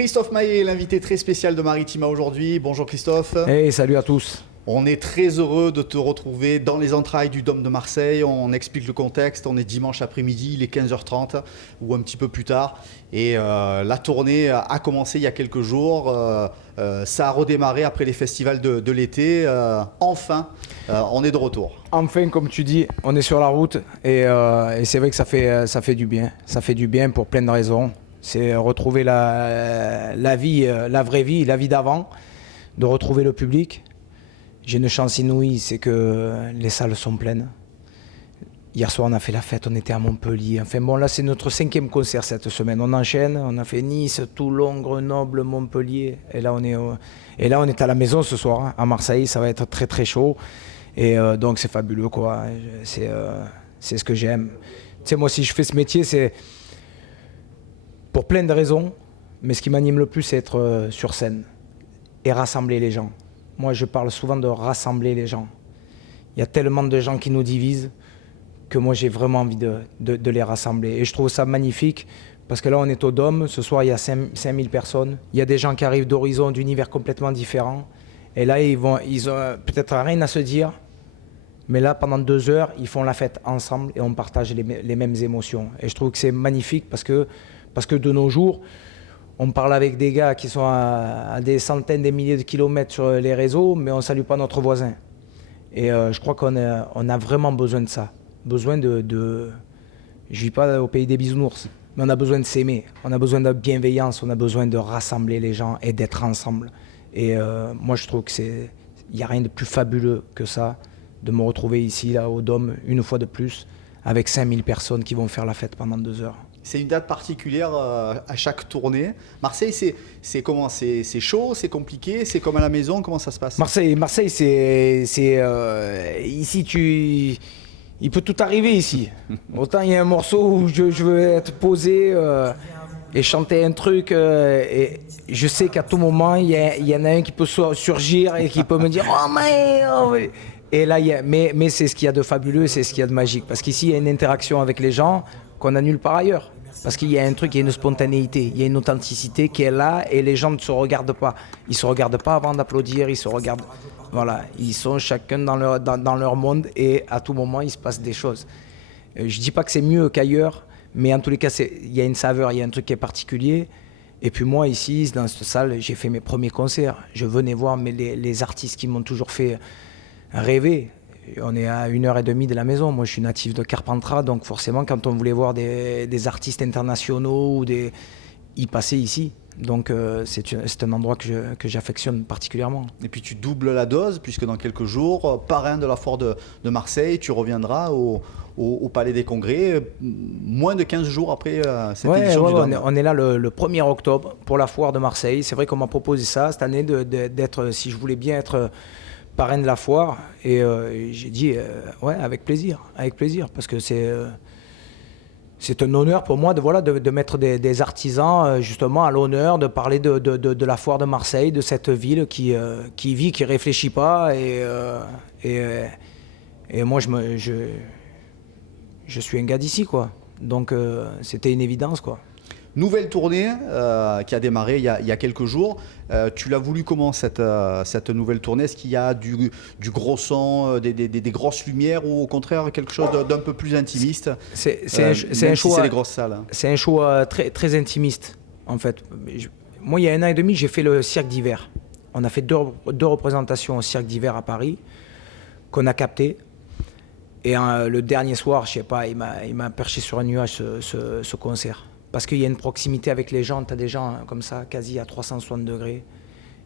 Christophe Maé, l'invité très spécial de Maritima aujourd'hui. Bonjour Christophe. Hey, salut à tous. On est très heureux de te retrouver dans les entrailles du Dôme de Marseille. On explique le contexte. On est dimanche après-midi, il est 15h30 ou un petit peu plus tard. Et la tournée a commencé il y a quelques jours. Ça a redémarré après les festivals de l'été. Enfin, on est de retour. Enfin, comme tu dis, on est sur la route et c'est vrai que ça fait du bien. Ça fait du bien pour plein de raisons. C'est retrouver la vie, la vraie vie, la vie d'avant, de retrouver le public. J'ai une chance inouïe, c'est que les salles sont pleines. Hier soir, on a fait la fête, on était à Montpellier. Enfin bon, là, c'est notre 5e concert cette semaine. On enchaîne, on a fait Nice, Toulon, Grenoble, Montpellier. Et là, on est à la maison ce soir, hein, à Marseille. Ça va être très, très chaud. Et donc, c'est fabuleux, quoi. C'est ce que j'aime. Tu sais, moi, si je fais ce métier, c'est pour plein de raisons. Mais ce qui m'anime le plus, c'est être sur scène et rassembler les gens. Moi, je parle souvent de rassembler les gens. Il y a tellement de gens qui nous divisent que moi, j'ai vraiment envie de les rassembler. Et je trouve ça magnifique parce que là, on est au Dôme. Ce soir, il y a 5000 personnes. Il y a des gens qui arrivent d'horizons, d'univers complètement différents. Et là, ils ont peut-être rien à se dire. Mais là, pendant 2 heures, ils font la fête ensemble et on partage les mêmes émotions. Et je trouve que c'est magnifique parce que de nos jours, on parle avec des gars qui sont à des centaines, des milliers de kilomètres sur les réseaux, mais on ne salue pas notre voisin. Et je crois qu'on a vraiment besoin de ça. Besoin de... Je ne vis pas au pays des bisounours, mais on a besoin de s'aimer. On a besoin de bienveillance, on a besoin de rassembler les gens et d'être ensemble. Et moi, je trouve qu'il n'y a rien de plus fabuleux que ça, de me retrouver ici, là, au Dôme, une fois de plus, avec 5000 personnes qui vont faire la fête pendant 2 heures. C'est une date particulière à chaque tournée. Marseille, c'est comment? C'est chaud, c'est compliqué, c'est comme à la maison, comment ça se passe? Marseille, ici, il peut tout arriver ici. Autant il y a un morceau où je veux être posé et chanter un truc, et je sais qu'à tout moment, il y en a un qui peut surgir et qui peut me dire « Oh, mais... Oh, mais... » Et là, mais c'est ce qu'il y a de fabuleux, c'est ce qu'il y a de magique. Parce qu'ici, il y a une interaction avec les gens qu'on a nulle part ailleurs. Parce qu'il y a un truc, il y a une spontanéité, il y a une authenticité qui est là et les gens ne se regardent pas. Ils ne se regardent pas avant d'applaudir, ils se regardent. Voilà, ils sont chacun dans leur monde et à tout moment, il se passe des choses. Je ne dis pas que c'est mieux qu'ailleurs, mais en tous les cas, il y a une saveur, il y a un truc qui est particulier. Et puis moi, ici, dans cette salle, j'ai fait mes premiers concerts. Je venais voir les artistes qui m'ont toujours fait rêver. On est à 1h30 de la maison. Moi, je suis natif de Carpentras, donc forcément, quand on voulait voir des artistes internationaux, ils passaient ici. Donc, c'est un endroit que j'affectionne particulièrement. Et puis, tu doubles la dose, puisque dans quelques jours, parrain de la Foire de Marseille, tu reviendras au Palais des Congrès, moins de 15 jours après cette édition du Dôme. On est là le 1er octobre pour la Foire de Marseille. C'est vrai qu'on m'a proposé ça cette année, d'être, si je voulais bien être parrain de la foire, et j'ai dit ouais, avec plaisir, parce que c'est un honneur pour moi de mettre des artisans justement à l'honneur, de parler de la foire de Marseille, de cette ville qui vit, qui réfléchit pas, et moi je suis un gars d'ici, quoi. Donc c'était une évidence, quoi. Nouvelle tournée qui a démarré il y a quelques jours. Tu l'as voulu comment cette nouvelle tournée? Est-ce qu'il y a du gros son, des grosses lumières, ou au contraire quelque chose d'un peu plus intimiste? C'est un choix. C'est les grosses salles. C'est un choix très, très intimiste, en fait. Moi, il y a 1 an et demi, j'ai fait le Cirque d'hiver. On a fait deux représentations au Cirque d'hiver à Paris qu'on a captées. Et le dernier soir, je sais pas, il m'a perché sur un nuage ce concert. Parce qu'il y a une proximité avec les gens, tu as des gens comme ça, quasi à 360 degrés.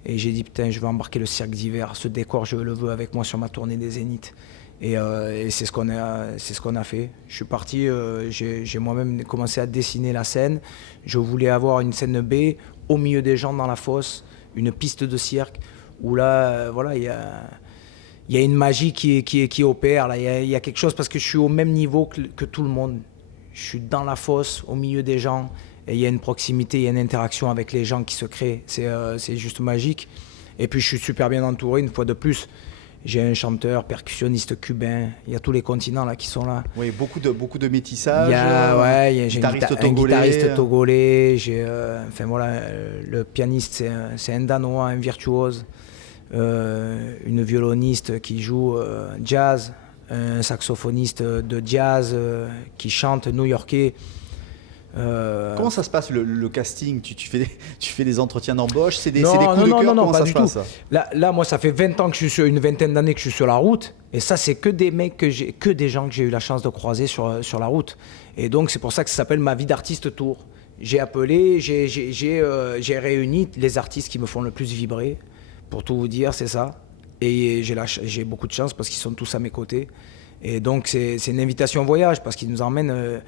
Et j'ai dit, putain, je vais embarquer le Cirque d'hiver. Ce décor, je le veux avec moi sur ma tournée des Zéniths. Et c'est ce qu'on a fait. Je suis parti, j'ai moi-même commencé à dessiner la scène. Je voulais avoir une scène B au milieu des gens dans la fosse, une piste de cirque, où là, voilà, il y a une magie qui opère. Là. Il y a quelque chose, parce que je suis au même niveau que tout le monde. Je suis dans la fosse, au milieu des gens, et il y a une proximité, il y a une interaction avec les gens qui se crée. C'est juste magique. Et puis je suis super bien entouré, une fois de plus. J'ai un chanteur, percussionniste cubain. Il y a tous les continents là qui sont là. Oui, beaucoup de métissage. J'ai guitariste un guitariste togolais. Enfin voilà, le pianiste c'est un Danois, un virtuose. Une violoniste qui joue jazz, un saxophoniste de jazz qui chante new-yorkais. Comment ça se passe le casting? Tu fais des entretiens d'embauche? C'est des Non, coups de cœur? non, Comment pas ça du se tout. passe? Là, moi, ça fait 20 ans que je suis sur une vingtaine d'années que je suis sur la route. Et ça, c'est que des mecs que des gens que j'ai eu la chance de croiser sur la route. Et donc, c'est pour ça que ça s'appelle ma vie d'artiste tour. J'ai appelé, j'ai réuni les artistes qui me font le plus vibrer. Pour tout vous dire, c'est ça. Et j'ai beaucoup de chance parce qu'ils sont tous à mes côtés. Et donc, c'est une invitation au voyage parce qu'ils nous emmènent.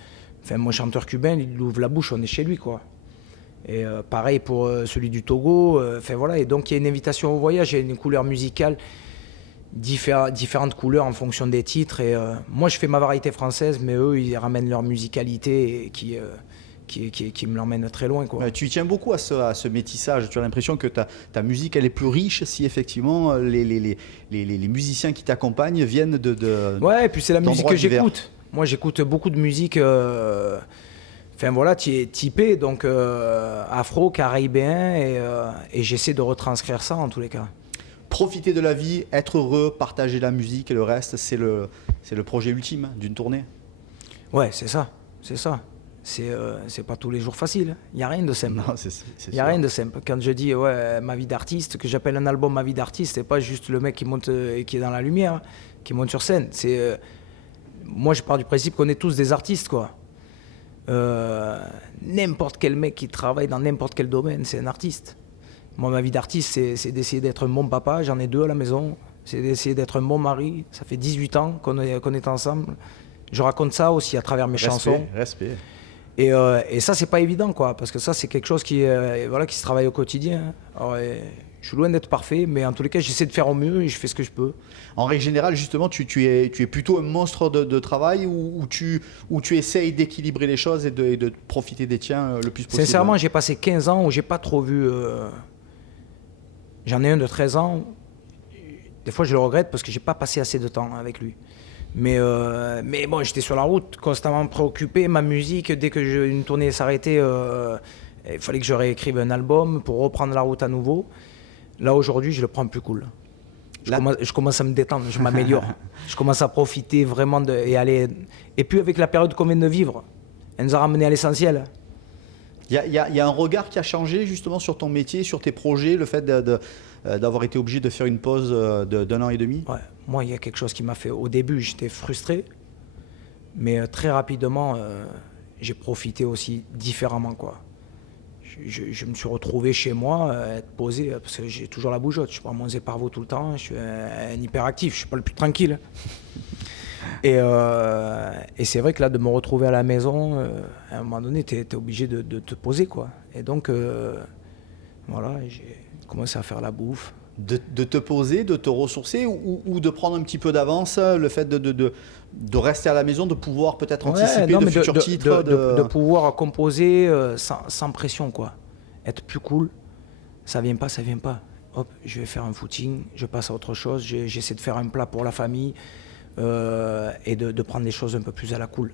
Enfin, mon chanteur cubain, il ouvre la bouche, on est chez lui, quoi. Et pareil pour celui du Togo. Enfin voilà. Et donc, il y a une invitation au voyage, il y a une couleur musicale, différentes couleurs en fonction des titres. Et moi, je fais ma variété française, mais eux, ils ramènent leur musicalité et qui me l'emmène très loin, quoi. Tu tiens beaucoup à ce métissage. Tu as l'impression que ta musique, elle est plus riche si effectivement les musiciens qui t'accompagnent viennent de ouais, et puis c'est la musique que divers. j'écoute. Moi, j'écoute beaucoup de musique enfin voilà, typé, donc afro, caribéen, et j'essaie de retranscrire ça en tous les cas. Profiter de la vie, être heureux, partager la musique et le reste, c'est le projet ultime d'une tournée. Ouais, c'est ça. C'est pas tous les jours facile. Il n'y a rien de simple. Non, Il n'y a rien de simple. Quand je dis ouais, ma vie d'artiste, que j'appelle un album ma vie d'artiste, c'est pas juste le mec qui monte et qui est dans la lumière, qui monte sur scène. Moi, je pars du principe qu'on est tous des artistes, quoi. N'importe quel mec qui travaille dans n'importe quel domaine, c'est un artiste. Moi, ma vie d'artiste, c'est d'essayer d'être un bon papa. J'en ai 2 à la maison. C'est d'essayer d'être un bon mari. Ça fait 18 ans qu'on est ensemble. Je raconte ça aussi à travers mes chansons. Respect. Et ça, c'est pas évident, quoi, parce que ça, c'est quelque chose qui se travaille au quotidien. Alors, je suis loin d'être parfait, mais en tous les cas, j'essaie de faire au mieux et je fais ce que je peux. En règle générale, justement, tu es plutôt un monstre de travail ou tu essayes d'équilibrer les choses et de profiter des tiens le plus possible? Sincèrement, j'ai passé 15 ans où j'ai pas trop vu... J'en ai un de 13 ans. Des fois, je le regrette parce que j'ai pas passé assez de temps avec lui. Mais bon, j'étais sur la route, constamment préoccupé. Ma musique, dès que une tournée s'arrêtait, il fallait que je réécrive un album pour reprendre la route à nouveau. Là, aujourd'hui, je le prends plus cool. Je commence à me détendre, je m'améliore. Je commence à profiter vraiment et aller. Et puis, avec la période qu'on vient de vivre, elle nous a ramené à l'essentiel. Il y a un regard qui a changé justement sur ton métier, sur tes projets, le fait d'avoir été obligé de faire une pause d'1 an et demi? Ouais. Moi, il y a quelque chose qui m'a fait... Au début, j'étais frustré, mais très rapidement, j'ai profité aussi différemment, quoi. Je me suis retrouvé chez moi, être posé, parce que j'ai toujours la bougeotte. Je prends mon Zeparvo tout le temps, je suis un hyperactif, je suis pas le plus tranquille. Et c'est vrai que là, de me retrouver à la maison, à un moment donné, tu es obligé de te poser, quoi. Et donc, voilà, j'ai commencé à faire la bouffe. De te poser, de te ressourcer ou de prendre un petit peu d'avance, le fait de rester à la maison, de pouvoir peut-être anticiper de futurs titres. De pouvoir composer sans pression, quoi. Être plus cool, ça vient pas. Hop, je vais faire un footing, je passe à autre chose, j'essaie de faire un plat pour la famille et de prendre les choses un peu plus à la cool.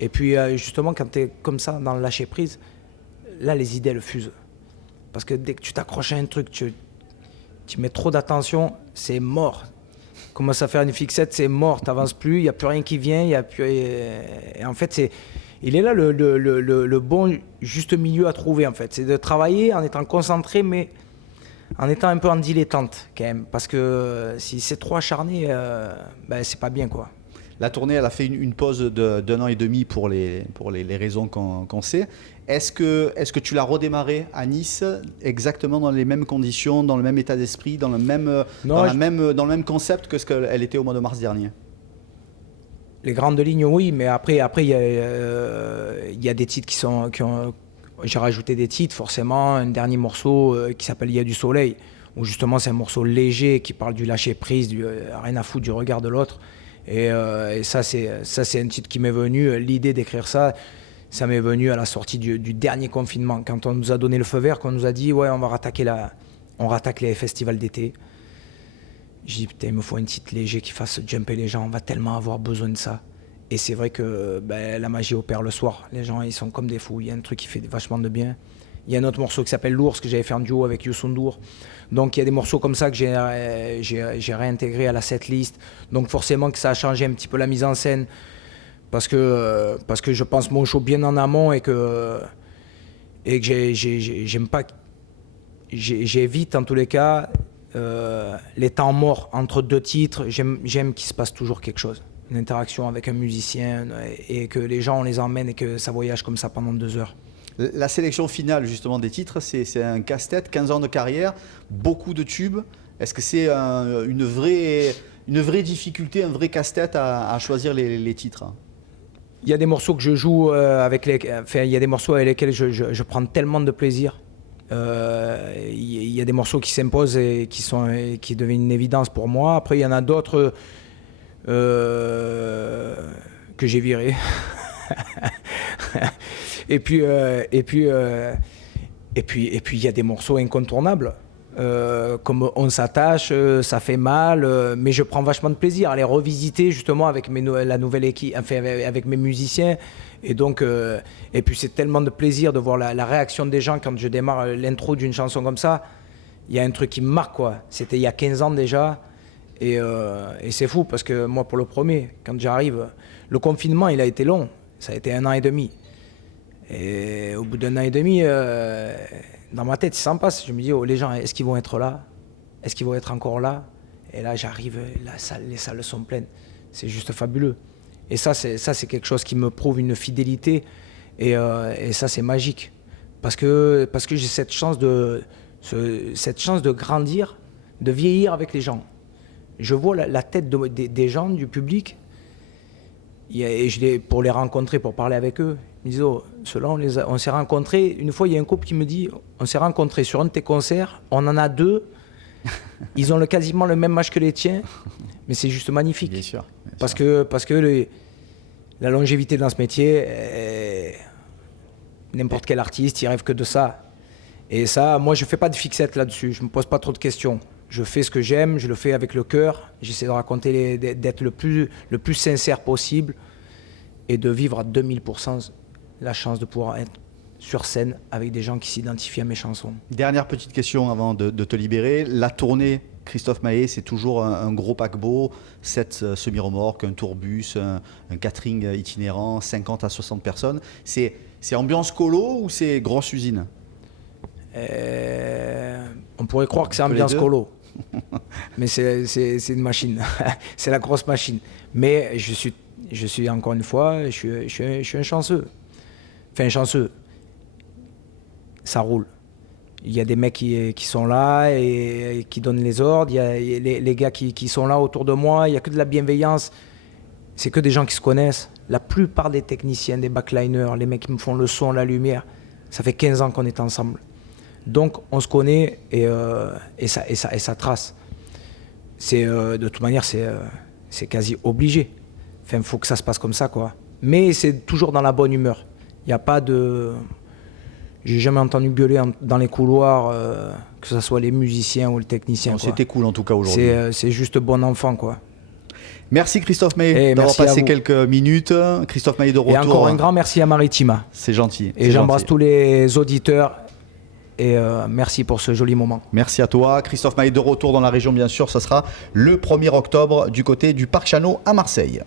Et puis justement, quand tu es comme ça, dans le lâcher-prise, là, les idées, elles fusent. Parce que dès que tu t'accroches à un truc, tu mets trop d'attention, c'est mort. Commence à faire une fixette, c'est mort, t'avances plus, il n'y a plus rien qui vient, y a plus... Et en fait, il est là le bon juste milieu à trouver, en fait. C'est de travailler en étant concentré, mais en étant un peu en dilettante, quand même. Parce que si c'est trop acharné, c'est pas bien, quoi. La tournée, elle a fait une pause d'1 an et demi pour les raisons qu'on sait. Est-ce que tu l'as redémarré à Nice exactement dans les mêmes conditions, dans le même état d'esprit, dans le même concept que ce qu'elle était au mois de mars dernier? Les grandes lignes, oui, mais après il y a des titres j'ai rajouté des titres, forcément. Un dernier morceau qui s'appelle Il y a du soleil, où justement c'est un morceau léger qui parle du lâcher prise, rien à foutre du regard de l'autre. Et ça c'est un titre qui m'est venu, l'idée d'écrire ça m'est venu à la sortie du dernier confinement, quand on nous a donné le feu vert, qu'on nous a dit ouais, on rattaque les festivals d'été. Je dis putain, il me faut un titre léger qui fasse jumper les gens, on va tellement avoir besoin de ça. Et c'est vrai que la magie opère le soir. Les gens, ils sont comme des fous. Il y a un truc qui fait vachement de bien. Il y a un autre morceau qui s'appelle L'Ours que j'avais fait en duo avec Youssou N'Dour. Donc il y a des morceaux comme ça que j'ai réintégré à la setlist. Donc forcément que ça a changé un petit peu la mise en scène parce que je pense mon show bien en amont et que j'aime pas, j'évite en tous les cas les temps morts entre deux titres. J'aime qu'il se passe toujours quelque chose, une interaction avec un musicien et que les gens on les emmène et que ça voyage comme ça pendant 2 heures. La sélection finale justement des titres, c'est un casse-tête, 15 ans de carrière, beaucoup de tubes. Est-ce que c'est une vraie difficulté, un vrai casse-tête à choisir les titres? Il y a des morceaux que je joue il y a des morceaux avec lesquels je prends tellement de plaisir. Il y a des morceaux qui s'imposent et qui deviennent une évidence pour moi. Après, il y en a d'autres que j'ai virés. Et puis il y a des morceaux incontournables. Comme On s'attache, ça fait mal, mais je prends vachement de plaisir à les revisiter justement avec la nouvelle équipe, enfin, avec mes musiciens. Et donc, et puis c'est tellement de plaisir de voir la réaction des gens quand je démarre l'intro d'une chanson comme ça. Il y a un truc qui me marque, quoi. C'était il y a 15 ans déjà. Et c'est fou parce que moi, pour le premier, quand j'arrive, le confinement, il a été long. Ça a été 1 an et demi. Et au bout d'1 an et demi, dans ma tête, il s'en passe. Je me dis, oh, les gens, est-ce qu'ils vont être là? Est-ce qu'ils vont être encore là? Et là, j'arrive, les salles sont pleines. C'est juste fabuleux. Et ça, c'est quelque chose qui me prouve une fidélité. Et ça, c'est magique. Parce que j'ai cette chance de grandir, de vieillir avec les gens. Je vois la tête des gens, du public. Et pour les rencontrer, pour parler avec eux, ils me disent, oh, ceux-là, on s'est rencontrés. Une fois, il y a un couple qui me dit, on s'est rencontrés sur un de tes concerts, on en a 2, ils ont quasiment le même âge que les tiens, mais c'est juste magnifique. Bien sûr. Parce que la longévité dans ce métier, n'importe quel artiste, il rêve que de ça. Et ça, moi, je ne fais pas de fixette là-dessus, je ne me pose pas trop de questions. Je fais ce que j'aime, je le fais avec le cœur. J'essaie de raconter, d'être le plus sincère possible et de vivre à 2000% la chance de pouvoir être sur scène avec des gens qui s'identifient à mes chansons. Dernière petite question avant de te libérer. La tournée Christophe Maé, c'est toujours un gros paquebot, 7 semi-remorques, un tourbus, un catering itinérant, 50 à 60 personnes. C'est ambiance colo ou c'est grosse usine? On pourrait croire que c'est ambiance colo. Mais c'est une machine, c'est la grosse machine. Mais je suis encore une fois, je suis un chanceux. Enfin, un chanceux. Ça roule. Il y a des mecs qui sont là et qui donnent les ordres. Il y a les gars qui sont là autour de moi. Il n'y a que de la bienveillance. C'est que des gens qui se connaissent. La plupart des techniciens, des backliners, les mecs qui me font le son, la lumière, ça fait 15 ans qu'on est ensemble. Donc on se connaît et ça trace. De toute manière, c'est quasi obligé. Enfin, il faut que ça se passe comme ça, quoi. Mais c'est toujours dans la bonne humeur. Il n'y a pas de... J'ai jamais entendu gueuler dans les couloirs, que ce soit les musiciens ou les techniciens. C'était cool en tout cas aujourd'hui. C'est juste bon enfant, quoi. Merci Christophe Maé d'avoir passé quelques minutes. Christophe Maé de retour. Et encore un grand merci à Maritima. C'est gentil. Et j'embrasse tous les auditeurs. Et merci pour ce joli moment. Merci à toi. Christophe Maé de retour dans la région, bien sûr. Ce sera le 1er octobre du côté du Parc Chano à Marseille.